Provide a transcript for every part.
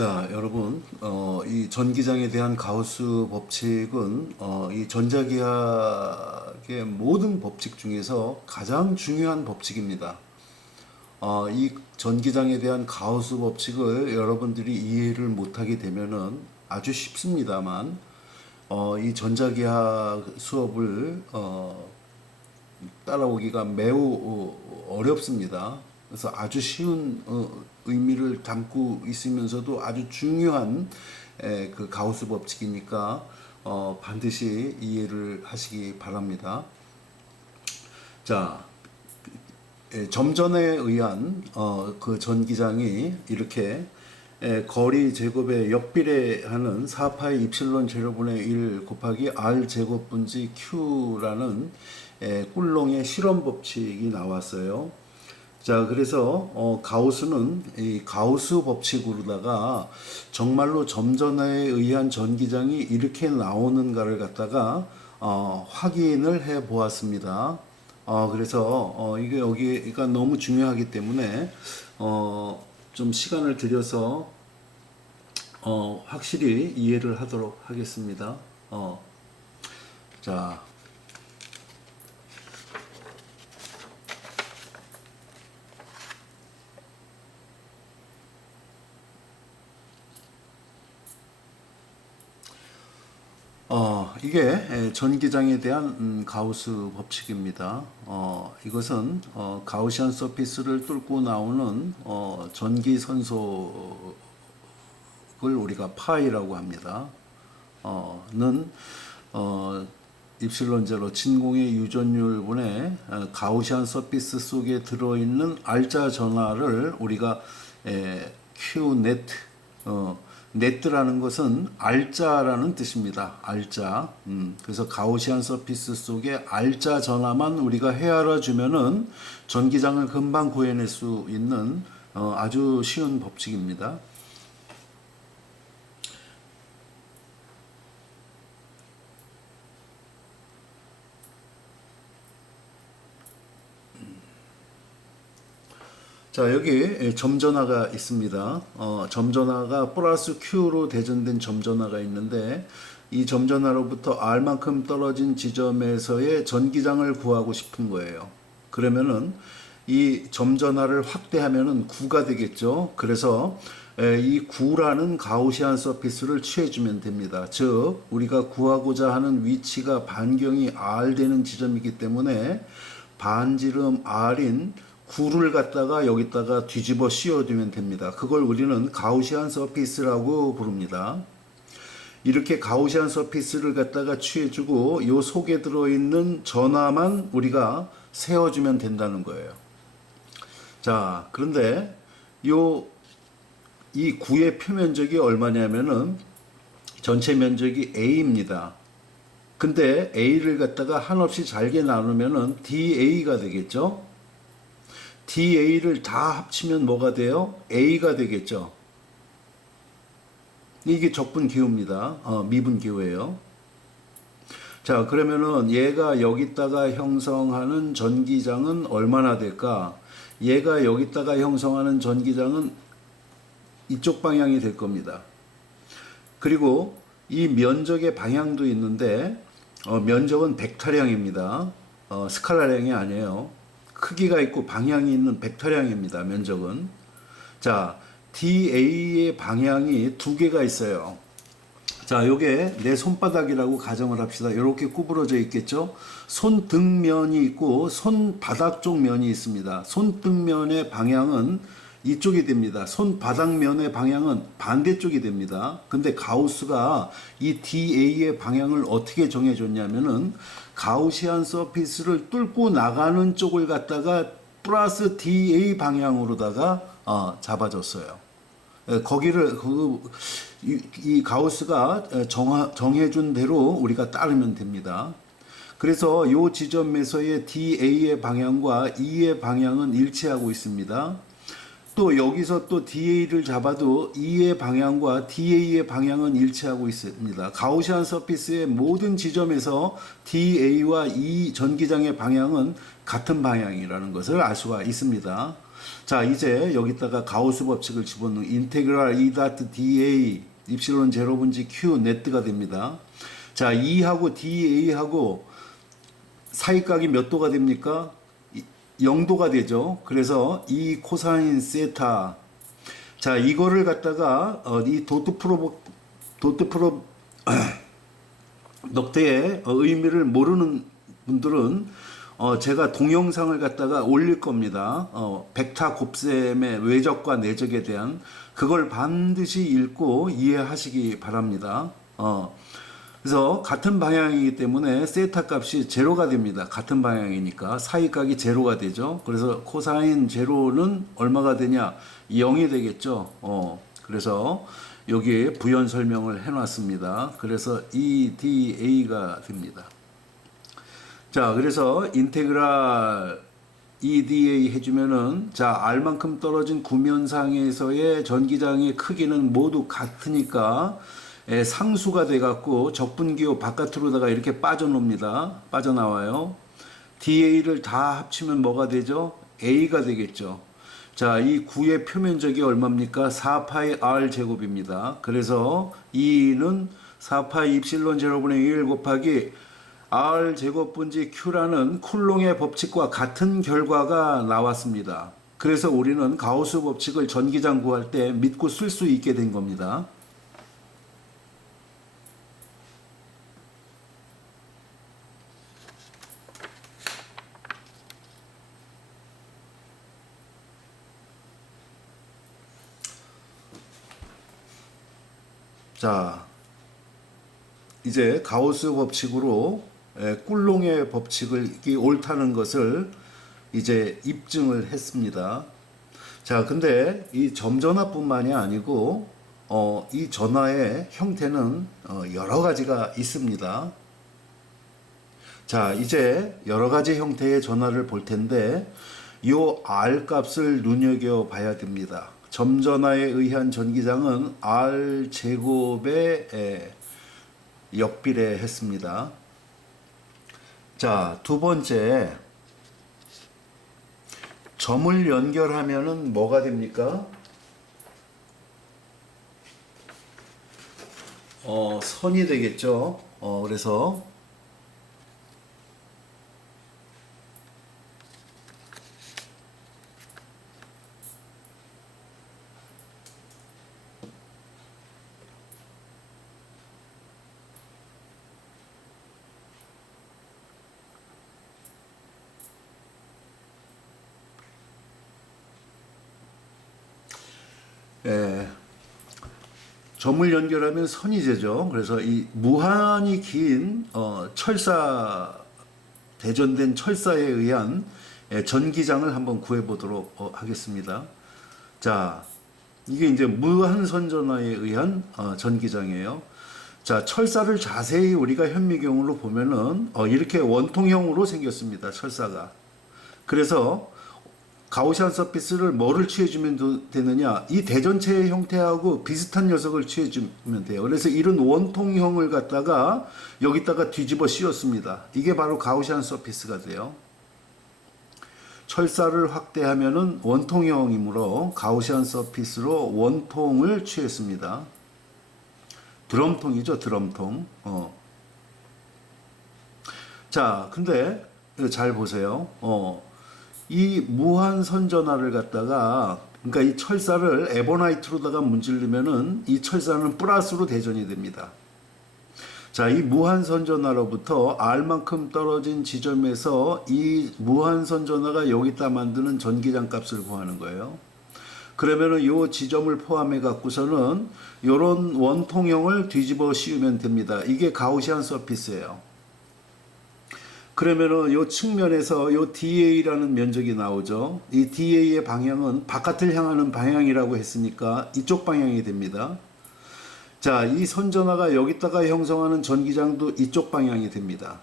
자, 여러분, 이 전기장에 대한 가우스 법칙은 이 전자기학의 모든 법칙 중에서 가장 중요한 법칙입니다. 이 전기장에 대한 가우스 법칙을 여러분들이 이해를 못하게 되면은 아주 쉽습니다만, 이 전자기학 수업을 따라오기가 매우 어렵습니다. 그래서 아주 쉬운 의미를 담고 있으면서도 아주 중요한 그 가우스 법칙이니까 반드시 이해를 하시기 바랍니다. 자, 점전에 의한 그 전기장이 이렇게 거리 제곱에 역비례하는 4파이 입실론 제로분의 1 곱하기 R 제곱 분지 Q라는 꿀롱의 실험 법칙이 나왔어요. 자, 그래서 가우스는 이 가우스 법칙으로다가 정말로 점전에 의한 전기장이 이렇게 나오는가를 갖다가 확인을 해 보았습니다. 그래서 이게 여기가 너무 중요하기 때문에 좀 시간을 들여서 확실히 이해를 하도록 하겠습니다. 자, 이게 전기장에 대한 가우스 법칙입니다. 이것은 가우시안 서피스를 뚫고 나오는 전기 선속을 우리가 파이라고 합니다. 는 입실론 제로 진공의 유전율분의 가우시안 서피스 속에 들어있는 알자 전하를 우리가 Q 네트 네트라는 것은 알자라는 뜻입니다. 알자. 그래서 가우시안 서피스 속에 알자 전하만 우리가 헤아려 주면은 전기장을 금방 구해낼 수 있는 아주 쉬운 법칙입니다. 자, 여기 점전하가 있습니다. 점전하가 플러스 Q로 대전된 점전하가 있는데 이 점전하로부터 R만큼 떨어진 지점에서의 전기장을 구하고 싶은 거예요. 그러면은 이 점전하를 확대하면은 9가 되겠죠. 그래서 이 9라는 가우시안 서피스를 취해주면 됩니다. 즉 우리가 구하고자 하는 위치가 반경이 R 되는 지점이기 때문에 반지름 R인 9를 갖다가 여기다가 뒤집어 씌워두면 됩니다. 그걸 우리는 가우시안 서피스라고 부릅니다. 이렇게 가우시안 서피스를 갖다가 취해주고 요 속에 들어있는 전하만 우리가 세워주면 된다는 거예요. 자, 그런데 이 9의 표면적이 얼마냐면은 전체 면적이 A입니다. 근데 A를 갖다가 한없이 잘게 나누면은 DA가 되겠죠? DA를 다 합치면 뭐가 돼요? A가 되겠죠. 이게 적분 기호입니다. 미분 기호예요. 자, 그러면은 얘가 여기다가 형성하는 전기장은 얼마나 될까? 얘가 여기다가 형성하는 전기장은 이쪽 방향이 될 겁니다. 그리고 이 면적의 방향도 있는데 면적은 벡터량입니다. 스칼라량이 아니에요. 크기가 있고 방향이 있는 벡터량입니다. 면적은. 자, DA의 방향이 두 개가 있어요. 자, 요게 내 손바닥이라고 가정을 합시다. 이렇게 구부러져 있겠죠? 손등면이 있고 손바닥 쪽 면이 있습니다. 손등면의 방향은 이쪽이 됩니다. 손바닥면의 방향은 반대쪽이 됩니다. 근데 가우스가 이 DA의 방향을 어떻게 정해줬냐면은 가우시안 서피스를 뚫고 나가는 쪽을 갖다가 플러스 DA 방향으로다가 잡아줬어요. 거기를 이 가우스가 정해준 대로 우리가 따르면 됩니다. 그래서 이 지점에서의 DA의 방향과 E의 방향은 일치하고 있습니다. 또 여기서 또 DA를 잡아도 E의 방향과 DA의 방향은 일치하고 있습니다. 가우시안 서피스의 모든 지점에서 DA와 E 전기장의 방향은 같은 방향이라는 것을 알 수가 있습니다. 자, 이제 여기다가 가우스 법칙을 집어넣는 인테그랄 E.DA 입실론 제로분지 Q 네트가 됩니다. 자, E하고 DA하고 사이각이 몇 도가 됩니까? 0도가 되죠. 그래서 이 코사인 세타. 자, 이거를 갖다가 이 도트 프로 넉대의 의미를 모르는 분들은 제가 동영상을 갖다가 올릴 겁니다. 벡터 곱셈의 외적과 내적에 대한 그걸 반드시 읽고 이해하시기 바랍니다. 그래서 같은 방향이기 때문에 세타 값이 제로가 됩니다. 같은 방향이니까 사이각이 제로가 되죠. 그래서 코사인 제로는 얼마가 되냐? 0이 되겠죠. 그래서 여기에 부연 설명을 해놨습니다. 그래서 EDA가 됩니다. 자, 그래서 인테그랄 EDA 해주면은 자, R만큼 떨어진 구면상에서의 전기장의 크기는 모두 같으니까 상수가 돼갖고 적분기호 바깥으로다가 이렇게 빠져나와요. DA를 다 합치면 뭐가 되죠? A가 되겠죠. 자, 이 구의 표면적이 얼마입니까? 4파이 R 제곱입니다. 그래서 E는 4파이 입실론 제로분의 1 곱하기 R 제곱분지 Q라는 쿨롱의 법칙과 같은 결과가 나왔습니다. 그래서 우리는 가우스 법칙을 전기장 구할 때 믿고 쓸 수 있게 된 겁니다. 자, 이제 가우스 법칙으로 꿀롱의 법칙을 옳다는 것을 이제 입증을 했습니다. 자, 근데 이 점전화뿐만이 아니고 이 전화의 형태는 여러 가지가 있습니다. 자, 이제 여러 가지 형태의 전화를 볼 텐데 요 R 값을 눈여겨 봐야 됩니다. 점전화에 의한 전기장은 R 제곱에 역비례했습니다. 자, 두 번째, 점을 연결하면은 뭐가 됩니까? 선이 되겠죠. 그래서 점을 연결하면 선이 되죠. 그래서 이 무한히 긴 대전된 철사에 의한 전기장을 한번 구해보도록 하겠습니다. 자, 이게 이제 무한선전화에 의한 전기장이에요. 자, 철사를 자세히 우리가 현미경으로 보면은 이렇게 원통형으로 생겼습니다. 철사가. 그래서 가우시안 서피스를 뭐를 취해주면 되느냐? 이 대전체의 형태하고 비슷한 녀석을 취해주면 돼요. 그래서 이런 원통형을 갖다가 여기다가 뒤집어 씌웠습니다. 이게 바로 가우시안 서피스가 돼요. 철사를 확대하면은 원통형이므로 가우시안 서피스로 원통을 취했습니다. 드럼통이죠, 드럼통. 자, 근데 잘 보세요. 이 무한선전화를 갖다가 그러니까 이 철사를 에버나이트로다가 문지르면은 이 철사는 플러스로 대전이 됩니다. 자, 이 무한선전화로부터 R만큼 떨어진 지점에서 이 무한선전화가 여기다 만드는 전기장 값을 구하는 거예요. 그러면은 요 지점을 포함해 갖고서는 요런 원통형을 뒤집어 씌우면 됩니다. 이게 가우시안 서피스예요. 그러면은 요 측면에서 요 DA라는 면적이 나오죠. 이 DA의 방향은 바깥을 향하는 방향이라고 했으니까 이쪽 방향이 됩니다. 자, 이 선전화가 여기다가 형성하는 전기장도 이쪽 방향이 됩니다.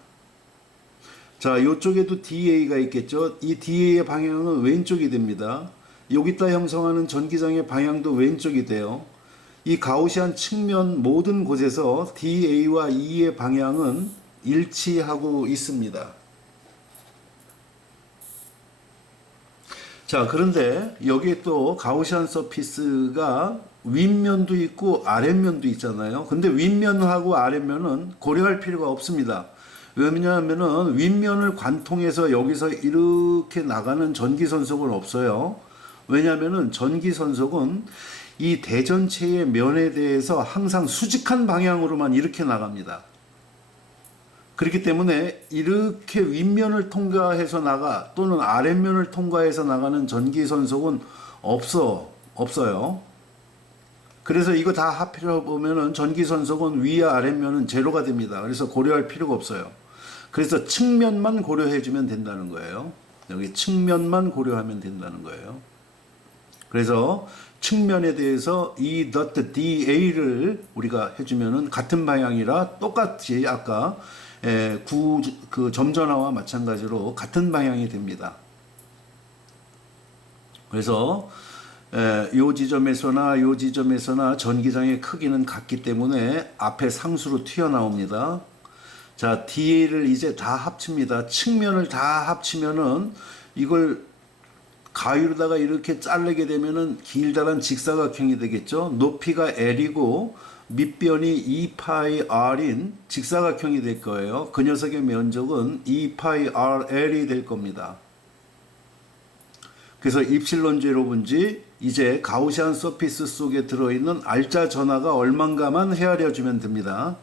자, 요쪽에도 DA가 있겠죠. 이 DA의 방향은 왼쪽이 됩니다. 여기다 형성하는 전기장의 방향도 왼쪽이 돼요. 이 가우시안 측면 모든 곳에서 DA와 E의 방향은 일치하고 있습니다. 자, 그런데 여기에 또 가우시안 서피스가 윗면도 있고 아랫면도 있잖아요. 근데 윗면하고 아랫면은 고려할 필요가 없습니다. 왜냐하면은 윗면을 관통해서 여기서 이렇게 나가는 전기선속은 없어요. 왜냐하면은 전기선속은 이 대전체의 면에 대해서 항상 수직한 방향으로만 이렇게 나갑니다. 그렇기 때문에 이렇게 윗면을 통과해서 나가 또는 아랫면을 통과해서 나가는 전기선속은 없어요. 그래서 이거 다 합해서 보면은 전기선속은 위와 아랫면은 제로가 됩니다. 그래서 고려할 필요가 없어요. 그래서 측면만 고려해주면 된다는 거예요. 여기 측면만 고려하면 된다는 거예요. 그래서 측면에 대해서 E.DA를 우리가 해주면은 같은 방향이라 똑같이 아까 그 점전화와 마찬가지로 같은 방향이 됩니다. 그래서 요 지점에서나 요 지점에서나 전기장의 크기는 같기 때문에 앞에 상수로 튀어나옵니다. 자, DA를 이제 다 합칩니다. 측면을 다 합치면은 이걸 가위로다가 이렇게 자르게 되면은 길다란 직사각형이 되겠죠. 높이가 L이고 밑변이 2파이 R인 직사각형이 될 거예요. 그 녀석의 면적은 2파이 RL이 될 겁니다. 그래서 입실론 제로분지 이제 가우시안 서피스 속에 들어있는 알짜 전하가 얼만가만 헤아려 주면 됩니다.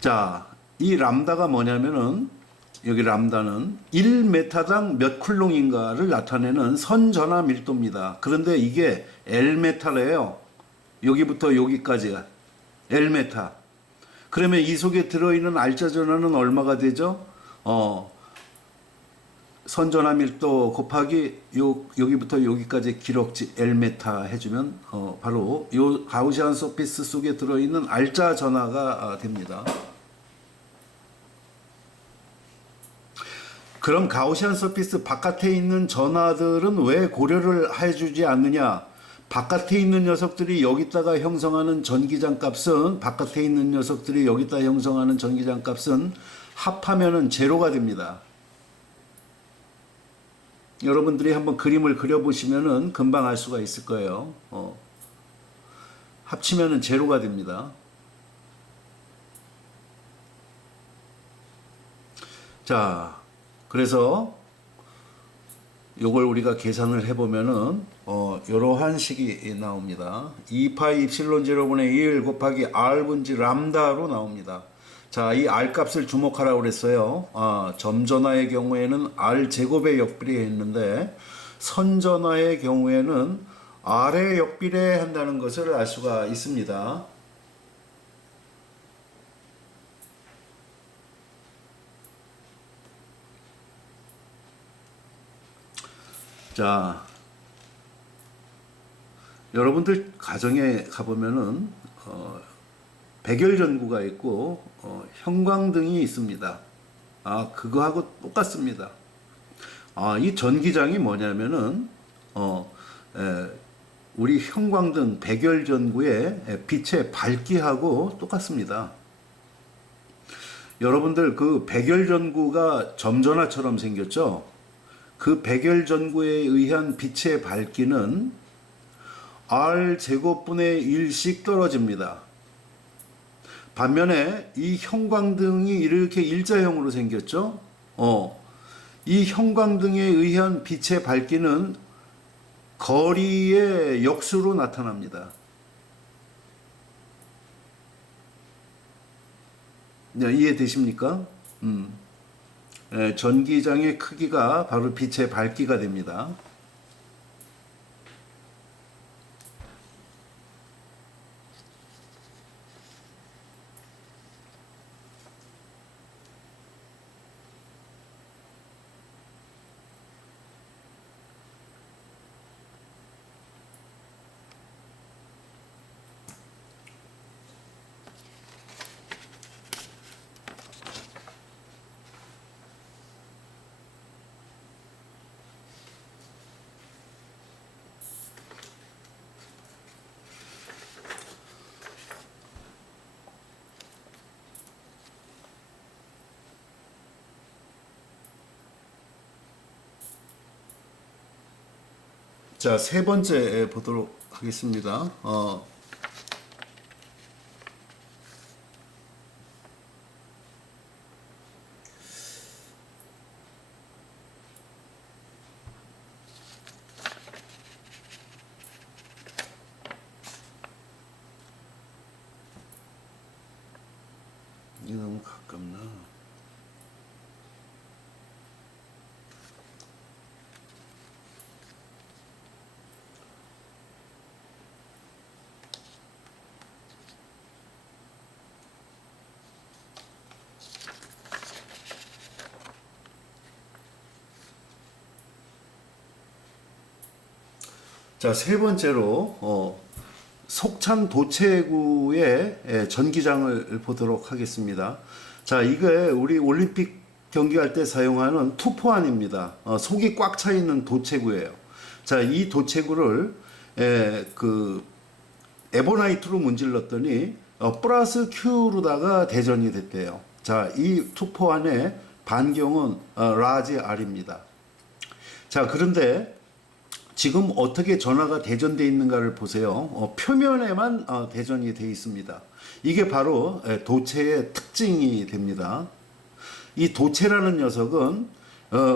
자, 이 람다가 뭐냐면은 여기 람다는 1m당 몇 쿨롱인가를 나타내는 선전하 밀도입니다. 그런데 이게 L메타래요. 여기부터 여기까지가 L메타. 그러면 이 속에 들어있는 알짜 전하는 얼마가 되죠? 선전하 밀도 곱하기 여기부터 여기까지 기록지 L메타 해주면 바로 요 가우시안 서피스 속에 들어있는 알짜 전하가 됩니다. 그럼 가우시안 서피스 바깥에 있는 전하들은 왜 고려를 해주지 않느냐? 바깥에 있는 녀석들이 여기다가 형성하는 전기장 값은 바깥에 있는 녀석들이 여기다 형성하는 전기장 값은 합하면은 제로가 됩니다. 여러분들이 한번 그림을 그려보시면은 금방 알 수가 있을 거예요. 합치면은 제로가 됩니다. 자, 그래서 요걸 우리가 계산을 해보면은 이러한 식이 나옵니다. 2파이 입실론 제로분의 1 곱하기 R분지 람다로 나옵니다. 자, 이 R 값을 주목하라고 그랬어요. 점전화의 경우에는 R 제곱에 역비례했는데 선전화의 경우에는 R에 역비례한다는 것을 알 수가 있습니다. 자, 여러분들 가정에 가보면은 백열전구가 있고 형광등이 있습니다. 그거하고 똑같습니다. 이 전기장이 뭐냐면은 우리 형광등 백열전구의 빛의 밝기하고 똑같습니다. 여러분들 그 백열전구가 점전화처럼 생겼죠? 그 백열전구에 의한 빛의 밝기는 R제곱분의 1씩 떨어집니다. 반면에 이 형광등이 이렇게 일자형으로 생겼죠? 이 형광등에 의한 빛의 밝기는 거리의 역수로 나타납니다. 네, 이해되십니까? 전기장의 크기가 바로 빛의 밝기가 됩니다. 자, 세 번째 보도록 하겠습니다. 이게 너무 가깝나? 자, 세 번째로 속찬 도체구의 전기장을 보도록 하겠습니다. 자, 이게 우리 올림픽 경기할 때 사용하는 투포안입니다. 속이 꽉 차 있는 도체구예요. 자, 이 도체구를 그 에보나이트로 문질렀더니 플러스 Q로다가 대전이 됐대요. 자, 이 투포안의 반경은 라지 R입니다. 자, 그런데 지금 어떻게 전하가 대전되어 있는가를 보세요. 표면에만 대전이 되어 있습니다. 이게 바로 도체의 특징이 됩니다. 이 도체라는 녀석은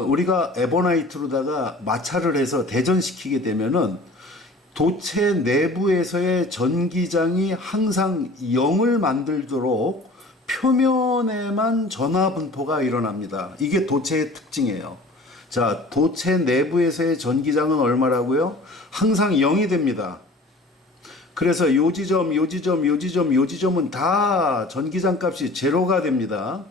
우리가 에보나이트로다가 마찰을 해서 대전시키게 되면은 도체 내부에서의 전기장이 항상 0을 만들도록 표면에만 전하 분포가 일어납니다. 이게 도체의 특징이에요. 자, 도체 내부에서의 전기장은 얼마라고요? 항상 0이 됩니다. 그래서 요 지점, 요 지점, 요 지점, 요 지점은 다 전기장 값이 제로가 됩니다.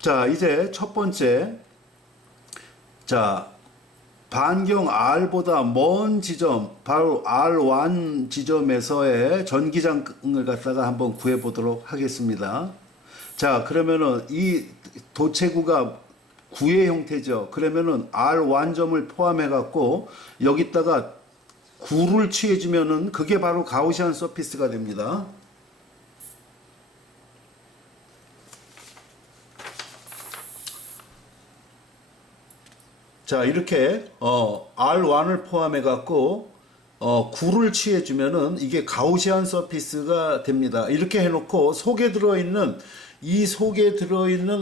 자, 이제 첫 번째. 자, 반경 R보다 먼 지점, 바로 R1 지점에서의 전기장을 갖다가 한번 구해 보도록 하겠습니다. 자, 그러면은 이 도체구가 구의 형태죠. 그러면은 R1점을 포함해 갖고 여기다가 9를 취해주면은 그게 바로 가우시안 서피스가 됩니다. 자, 이렇게 R1을 포함해 갖고 9를 취해주면은 이게 가우시안 서피스가 됩니다. 이렇게 해놓고 속에 들어있는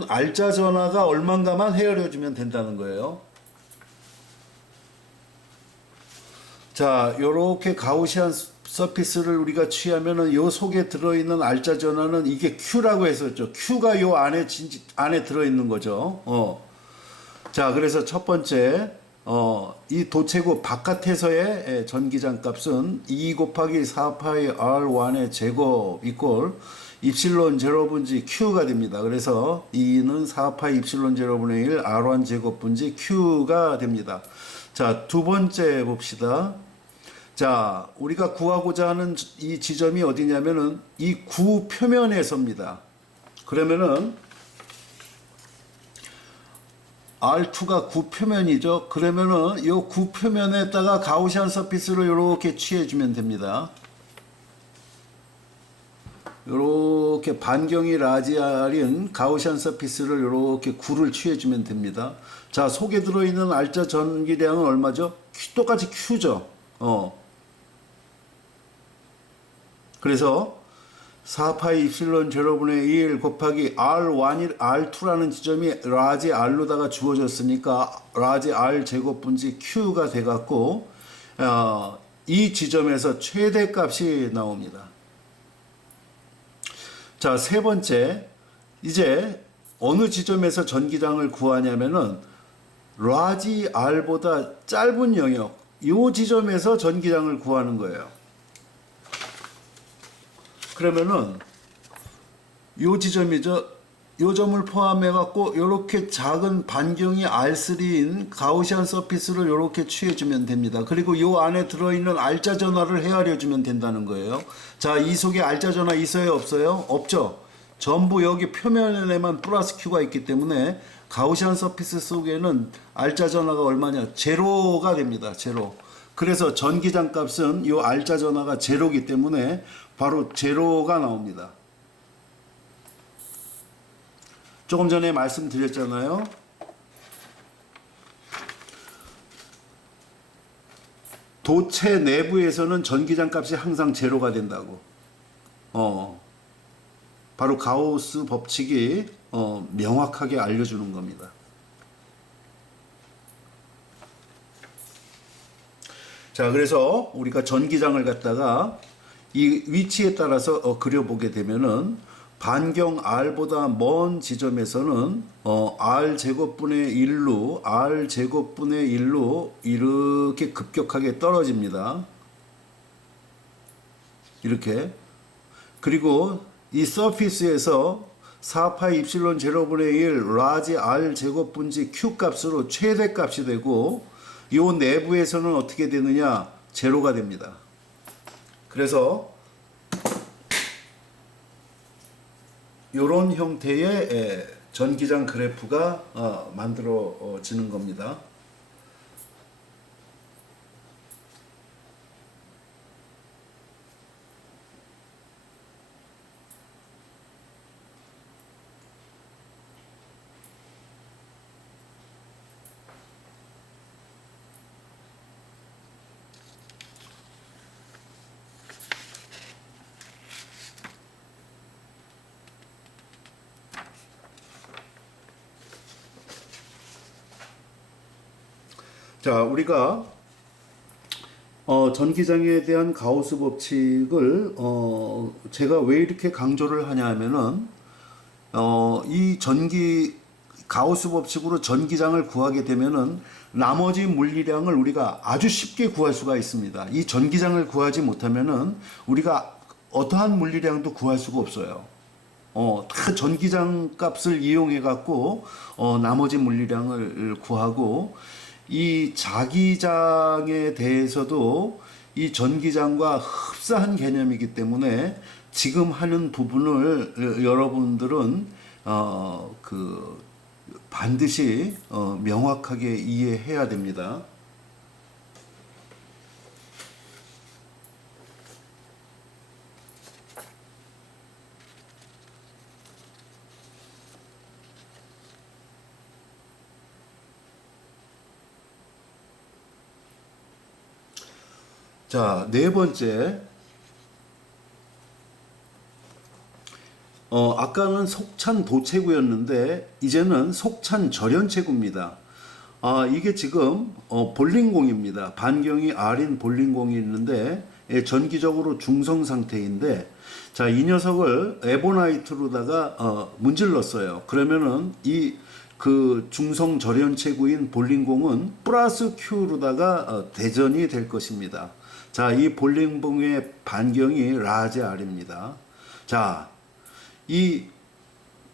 알짜 전하가 얼만가만 헤아려주면 된다는 거예요. 자, 요렇게 가우시안 서피스를 우리가 취하면은 요 속에 들어있는 알짜 전하는 이게 Q라고 했었죠. Q가 요 안에 들어있는 거죠. 자, 그래서 첫 번째, 이 도체구 바깥에서의 전기장 값은 2 곱하기 4파이 R1의 제곱 이꼴 입실론 제로분지 Q가 됩니다. 그래서 2는 4파이 입실론 제로분의 1 R1 제곱분지 Q가 됩니다. 자, 두 번째 봅시다. 자, 우리가 구하고자 하는 이 지점이 어디냐면은 이 구 표면에서입니다. 그러면은 R2가 구 표면이죠. 그러면은 이 구 표면에다가 가우시안 서피스를 이렇게 취해주면 됩니다. 이렇게 반경이 라지 R인 가우시안 서피스를 이렇게 구를 취해주면 됩니다. 자, 속에 들어있는 알짜 전기량은 얼마죠? 똑같이 Q죠. 그래서 4파이 입실론 제로분의 1 곱하기 R2라는 지점이 라지 R로다가 주어졌으니까 라지 R 제곱분지 Q가 돼갖고 이 지점에서 최대값이 나옵니다. 자, 세 번째, 이제 어느 지점에서 전기장을 구하냐면은 라지 R보다 짧은 영역, 이 지점에서 전기장을 구하는 거예요. 그러면은 요 지점이죠. 요 점을 포함해 갖고 이렇게 작은 반경이 R3인 가우시안 서피스를 이렇게 취해주면 됩니다. 그리고 요 안에 들어있는 알짜 전하를 헤아려 주면 된다는 거예요. 자, 이 속에 알짜 전하 있어요, 없어요? 없죠. 전부 여기 표면에만 플러스 Q가 있기 때문에 가우시안 서피스 속에는 알짜 전하가 얼마냐? 제로가 됩니다. 제로. 그래서 전기장 값은 이 알짜 전하가 제로이기 때문에 바로 제로가 나옵니다. 조금 전에 말씀드렸잖아요. 도체 내부에서는 전기장 값이 항상 제로가 된다고. 바로 가우스 법칙이 명확하게 알려주는 겁니다. 자, 그래서 우리가 전기장을 갖다가 이 위치에 따라서 그려보게 되면은 반경 R보다 먼 지점에서는 R 제곱분의 1로 R 제곱분의 1로 이렇게 급격하게 떨어집니다. 이렇게. 그리고 이 서피스에서 4파이 입실론 제로분의 1 라지 R 제곱분지 Q 값으로 최대 값이 되고 이 내부에서는 어떻게 되느냐? 제로가 됩니다. 그래서 이런 형태의 전기장 그래프가 만들어지는 겁니다. 자, 우리가 전기장에 대한 가우스 법칙을 제가 왜 이렇게 강조를 하냐 하면은 이 가우스 법칙으로 전기장을 구하게 되면은 나머지 물리량을 우리가 아주 쉽게 구할 수가 있습니다. 이 전기장을 구하지 못하면은 우리가 어떠한 물리량도 구할 수가 없어요. 다 전기장 값을 이용해 갖고 나머지 물리량을 구하고, 이 자기장에 대해서도 이 전기장과 흡사한 개념이기 때문에 지금 하는 부분을 여러분들은 반드시 명확하게 이해해야 됩니다. 자, 네 번째. 아까는 속찬 도체구였는데 이제는 속찬 절연체구입니다. 이게 지금 볼링공입니다. 반경이 R인 볼링공이 있는데 전기적으로 중성 상태인데, 자, 이 녀석을 에보나이트로다가 문질렀어요. 그러면은 그 중성 절연체구인 볼링공은 플러스 Q로다가 대전이 될 것입니다. 자, 이 볼링공의 반경이 라지 R입니다. 자, 이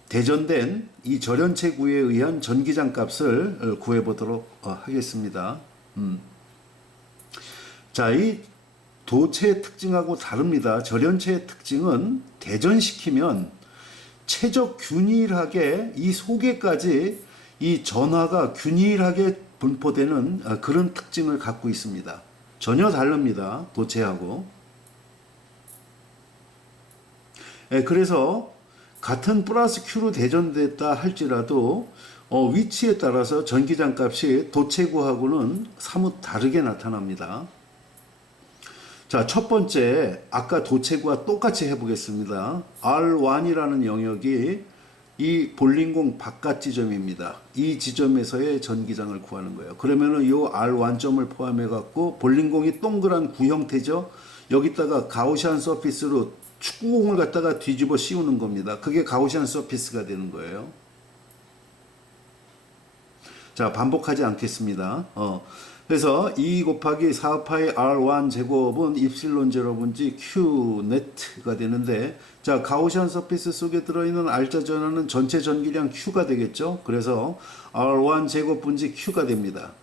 대전된 이 절연체구에 의한 전기장 값을 구해 보도록 하겠습니다. 자, 이 도체의 특징하고 다릅니다. 절연체의 특징은 대전시키면 최적 균일하게 이 속에까지 이 전하가 균일하게 분포되는 그런 특징을 갖고 있습니다. 전혀 다릅니다. 도체하고. 그래서 같은 플러스 Q로 대전됐다 할지라도 위치에 따라서 전기장 값이 도체구하고는 사뭇 다르게 나타납니다. 자, 첫 번째, 아까 도체구와 똑같이 해보겠습니다. R1이라는 영역이 이 볼링공 바깥 지점입니다. 이 지점에서의 전기장을 구하는 거예요. 그러면은 이 R1점을 포함해 갖고 볼링공이 동그란 구 형태죠. 여기다가 가우시안 서피스로 축구공을 갖다가 뒤집어 씌우는 겁니다. 그게 가우시안 서피스가 되는 거예요. 자, 반복하지 않겠습니다. 그래서 2 곱하기 4파이 R1 제곱은 입실론 제로분지 Q 네트가 되는데, 자, 가우시안 서피스 속에 들어있는 R자 전하는 전체 전기량 Q가 되겠죠. 그래서 R1 제곱분지 Q가 됩니다.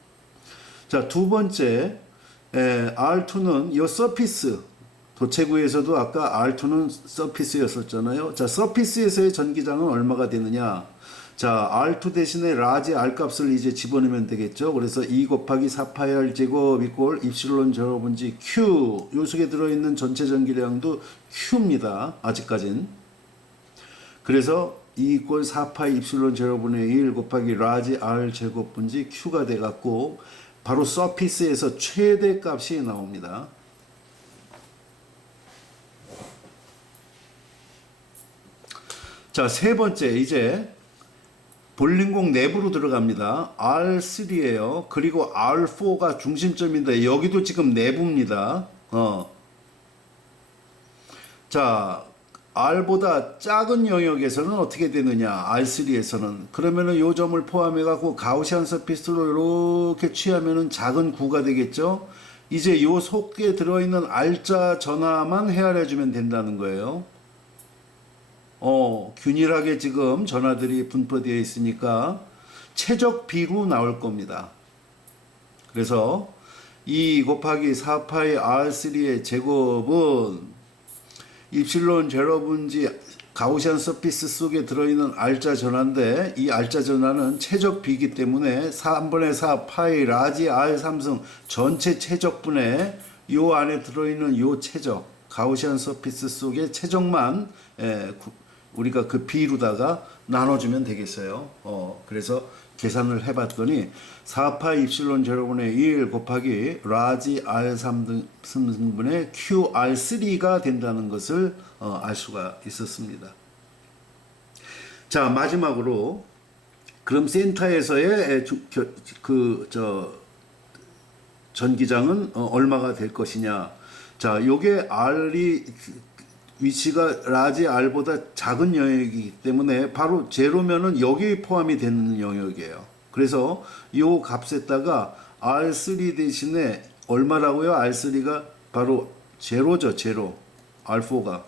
자, 두 번째, R2는 이 서피스, 도체구에서도 아까 R2는 서피스였었잖아요. 자, 서피스에서의 전기장은 얼마가 되느냐? 자, R2 대신에 라지 R 값을 이제 집어넣으면 되겠죠. 그래서 2 곱하기 4파이 R 제곱 이꼴 입실론 제로분지 Q. 요 속에 들어있는 전체 전기량도 Q입니다. 아직까진. 그래서 2 이꼴 4파이 입실론 제로분의 1 곱하기 라지 R 제곱분지 Q가 돼갖고 바로 서피스에서 최대 값이 나옵니다. 자, 세 번째 이제 볼링공 내부로 들어갑니다. R3예요. 그리고 R4가 중심점인데 여기도 지금 내부입니다. 자, R보다 작은 영역에서는 어떻게 되느냐? R3에서는 그러면은 요 점을 포함해 갖고 가우시안 서피스로 이렇게 취하면은 작은 구가 되겠죠? 이제 요 속에 들어있는 R자 전화만 헤아려 주면 된다는 거예요. 균일하게 지금 전화들이 분포되어 있으니까 최적 비로 나올 겁니다. 그래서 2 곱하기 4파이 R3의 제곱은 입실론 제로분지 가우시안 서피스 속에 들어있는 R자 전화인데 이 R자 전화는 최적 비이기 때문에 3분의 4 파이 라지 R3승 전체 최적분의 요 안에 들어있는 요 최적 가우시안 서피스 속의 최적만 우리가 그 B로다가 나눠주면 되겠어요. 그래서 계산을 해봤더니 4파이 입실론 제로분의 1 곱하기 라지 R3승분의 QR3가 된다는 것을 알 수가 있었습니다. 자, 마지막으로 그럼 센터에서의 전기장은 얼마가 될 것이냐. 자, 요게 R이 위치가 라지 R보다 작은 영역이기 때문에 바로 제로면은 여기 포함이 되는 영역이에요. 그래서 요 값에다가 R3 대신에 얼마라고요? R3가 바로 제로죠. 제로. R4가.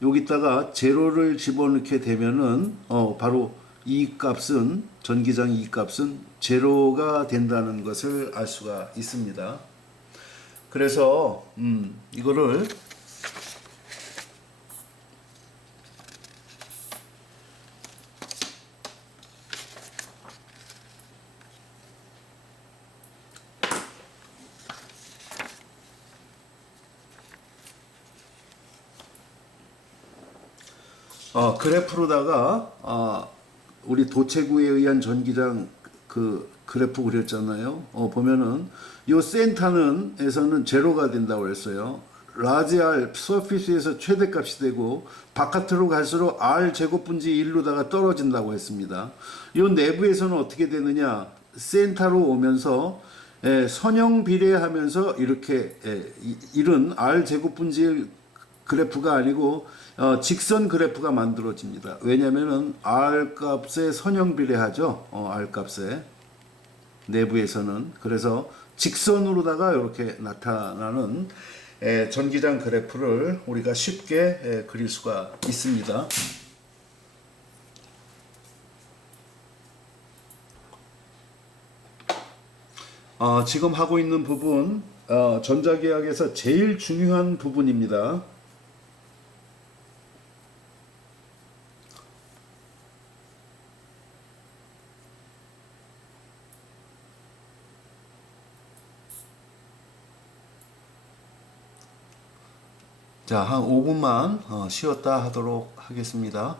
여기다가 제로를 집어넣게 되면은 바로 이 값은 전기장 이 값은 제로가 된다는 것을 알 수가 있습니다. 그래서 이거를 그래프로다가 우리 도체구에 의한 전기장 그 그래프 그렸잖아요. 보면은 요 센터는 에서는 제로가 된다고 했어요. 라지 R 서피스에서 최대값이 되고 바깥으로 갈수록 R 제곱분지 1로다가 떨어진다고 했습니다. 요 내부에서는 어떻게 되느냐? 센터로 오면서 선형 비례하면서 이렇게 이런 R 제곱분지 그래프가 아니고 직선 그래프가 만들어집니다. 왜냐면은 R 값에 선형 비례하죠. R 값에 내부에서는. 그래서 직선으로다가 이렇게 나타나는 전기장 그래프를 우리가 쉽게 그릴 수가 있습니다. 지금 하고 있는 부분 전자계약에서 제일 중요한 부분입니다. 자, 한 5분만 쉬었다 하도록 하겠습니다.